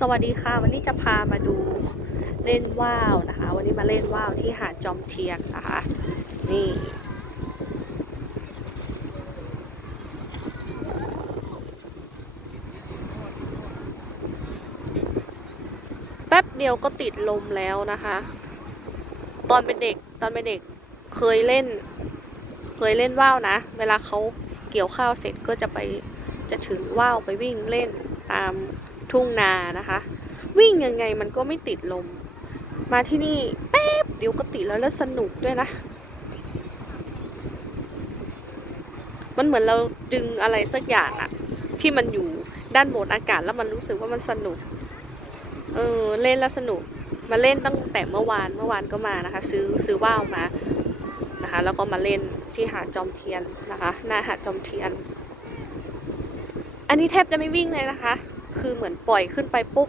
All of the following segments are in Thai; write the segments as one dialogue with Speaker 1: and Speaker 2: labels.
Speaker 1: สวัสดีค่ะ วันนี้จะพามาดูเล่นว่าวนะคะ วันนี้มาเล่นว่าวที่หาดจอมเทียนนะคะ นี่ แป๊บเดียวก็ติดลมแล้วนะคะ ตอนเป็นเด็กตอนเป็นเด็กเคยเล่น เคยเล่นว่าวนะ เวลาเขาเกี่ยวข้าวเสร็จก็จะไปจะถือว่าวไปวิ่งเล่นตาม ทุ่งนานะคะ วิ่งยังไงมันก็ไม่ติดลม มาที่นี่แป๊บเดี๋ยวก็ติดแล้วแล้วสนุกด้วยนะ มันเหมือนเราดึงอะไรสักอย่างอะที่มันอยู่ด้านบนอากาศแล้วมันรู้สึกว่ามันสนุก เออเล่นแล้วสนุก มาเล่นตั้งแต่เมื่อวานเมื่อวานก็มานะคะ ซื้อซื้อว่าวมานะคะ แล้วก็มาเล่นที่หาดจอมเทียนนะคะ หน้าหาดจอมเทียน อันนี้แทบจะไม่วิ่งเลยนะคะ คือเหมือนปล่อยขึ้นไปปุ๊บ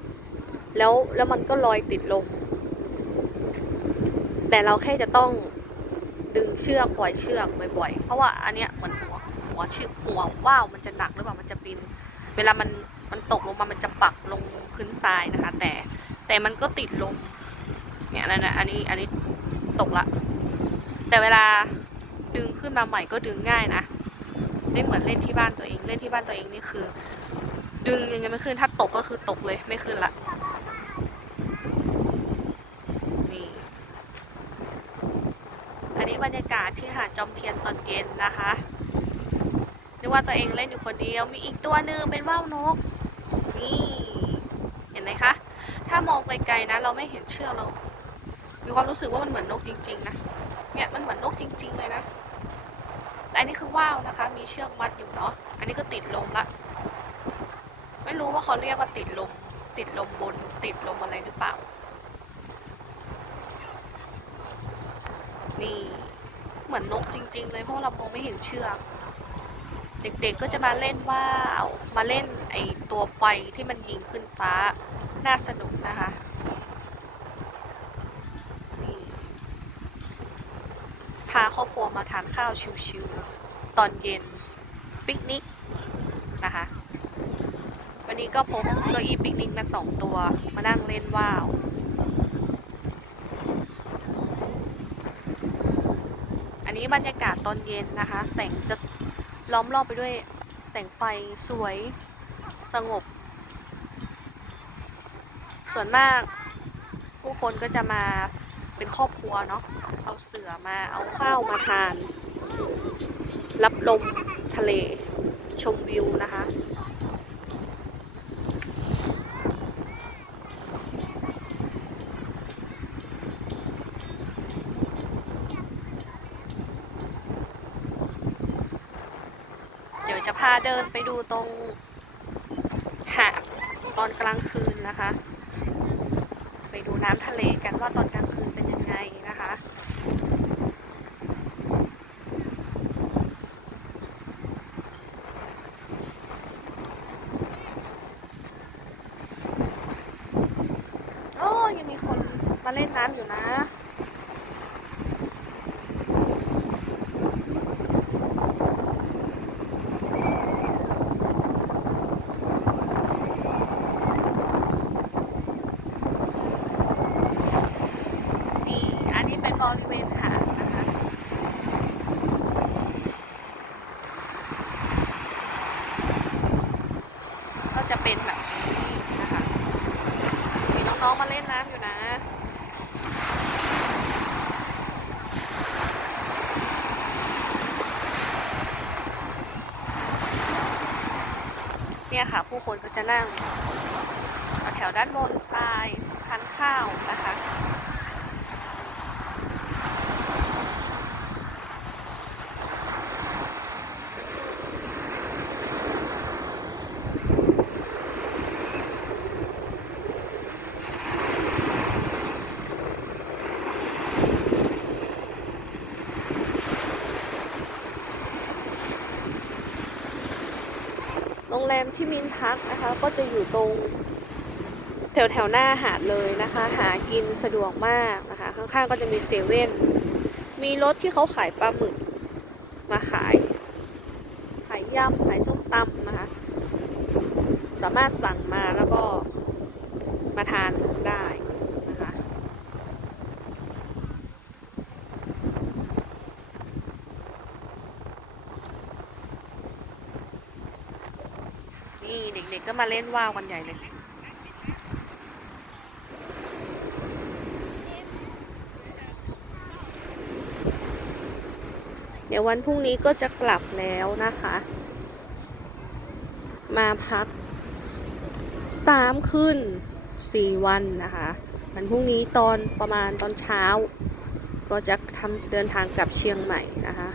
Speaker 1: แล้วแล้วมันก็ลอยติดลม แต่เราแค่จะต้องดึงเชือกปล่อยเชือกบ่อยๆ เพราะว่าอันเนี้ยเหมือนหัวหัวเชือกหัวว่าวมันจะหนักหรือเปล่ามันจะบิน เวลามันมันตกลงมามันจะปักลงพื้นทรายนะคะ แต่แต่มันก็ติดลมเนี่ยนั่นนะอันนี้อันนี้ตกละ แต่เวลาดึงขึ้นมาใหม่ก็ดึงง่ายนะไม่เหมือนเล่นที่บ้านตัวเอง เล่นที่บ้านตัวเองนี่คือ ดึงยังไงไม่ขึ้น ถ้าตกก็คือตกเลยไม่ขึ้นละ นี่ อันนี้บรรยากาศที่หาดจอมเทียนตอนเย็นนะคะนึกว่าตัวเองเล่นอยู่คนเดียว มีอีกตัวหนึ่งเป็นว่าวนก นี่ เห็นไหมคะ ถ้ามองไกลๆนะ เราไม่เห็นเชือกเรา มีความรู้สึกว่ามันเหมือนนกจริง ๆ นะ เนี่ยมันเหมือนนกจริง ๆ เลยนะ แต่อันนี้คือว่าวนะคะ มีเชือกมัดอยู่เนาะ อันนี้ก็ติดลมละ รู้ว่าเขาเรียกว่าติดลม ติดลมบน ติดลมอะไรหรือเปล่า นี่เหมือนนกจริง ๆ เลยเพราะเรามองไม่เห็นเชือก เด็กๆก็จะมาเล่นว่าวมาเล่นไอตัวไฟที่มันยิงขึ้นฟ้า น่าสนุกนะคะนี่พาครอบครัวมาทานข้าวชิวๆตอนเย็นปิกนิกนะคะ วันนี้ก็พกเก้าอี้ปิกนิกมาสองตัว มานั่งเล่นว่าวอันนี้บรรยากาศตอนเย็นนะคะ แสงจะล้อมรอบไปด้วยแสงไฟสวยสงบ ส่วนมากผู้คนก็จะมาเป็นครอบครัวเนาะเอาเสือมาเอาข้าวมาทาน รับลมทะเลชมวิวนะคะ จะพาเดินไปดูตรงหาดตอนกลางคืนนะคะ ไปดูน้ำทะเลกันว่าตอนกลางคืนเป็นยังไงนะคะโอ้ยังมีคนมาเล่นน้ำอยู่นะ นี่ อันนี้เป็นบริเวณหาดนะคะ ก็จะเป็นแบบนี้นะคะ มีน้องๆมาเล่นน้ำอยู่นะ เนี่ยค่ะ ผู้คนก็จะนั่งแถวด้านบนทรายทานข้าวนะคะ โรงแรมที่มินพักนะคะ ก็จะอยู่ตรงแถวแถวๆหน้าหาดเลยนะคะ หากินสะดวกมากนะคะ ข้างๆก็จะมีเซเว่นมีรถที่เขาขายปลาหมึกมาขาย ขายยำขายส้มตำนะคะ สามารถสั่งมาแล้วก็มาทานได้นะคะ นี่เด็กๆก็มาเล่นว่าวกันใหญ่เลย เดี๋ยววันพรุ่งนี้ก็จะกลับแล้วนะคะ มาพักสามคืนสี่วันนะคะวันพรุ่งนี้ตอนประมาณตอนเช้า ก็จะทำเดินทางกลับเชียงใหม่นะคะ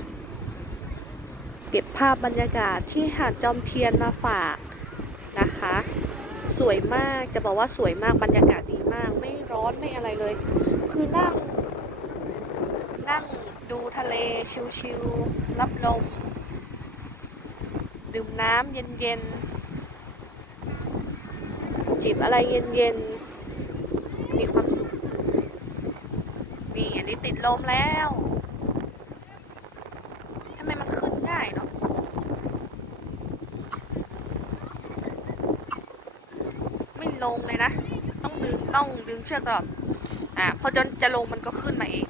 Speaker 1: เก็บภาพบรรยากาศที่หาดจอมเทียนมาฝาก นะคะ สวยมากจะบอกว่าสวยมากบรรยากาศดีมาก ไม่ร้อนไม่อะไรเลย คือนั่ง นั่งดูทะเลชิลๆรับลม ดื่มน้ำเย็นๆ จิบอะไรเย็นๆ มีความสุข นี่อันนี้ติดลมแล้วทำไมมันขึ้นง่ายเนาะ ไม่ ลงเลยนะ ต้องดึงต้องดึงเชือกตลอด อะพอจนจะลงมันก็ขึ้นมาเอง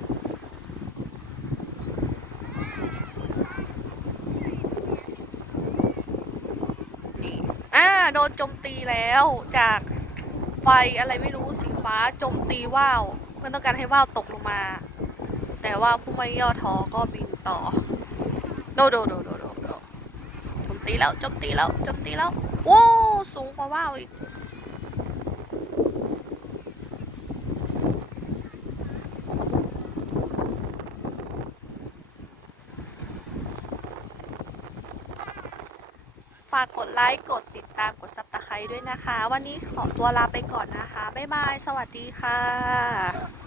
Speaker 1: นี่อ่าโดนโจมตีแล้วจากไฟอะไรไม่รู้สีฟ้าโจมตีว่าวเพื่อต้องการให้ว่าวตกลงมา แต่ว่าผู้ไม่ย่อท้อก็บินต่อ โดโดโดโดโดโดโจมตีแล้วโจมตีแล้วโจมตีแล้วโว้สูงกว่าว่าวอีก ฝากกดไลค์กดติดตามกดซับสไครต์ด้วยนะคะ วันนี้ขอตัวลาไปก่อนนะคะ บ๊ายบาย สวัสดีค่ะ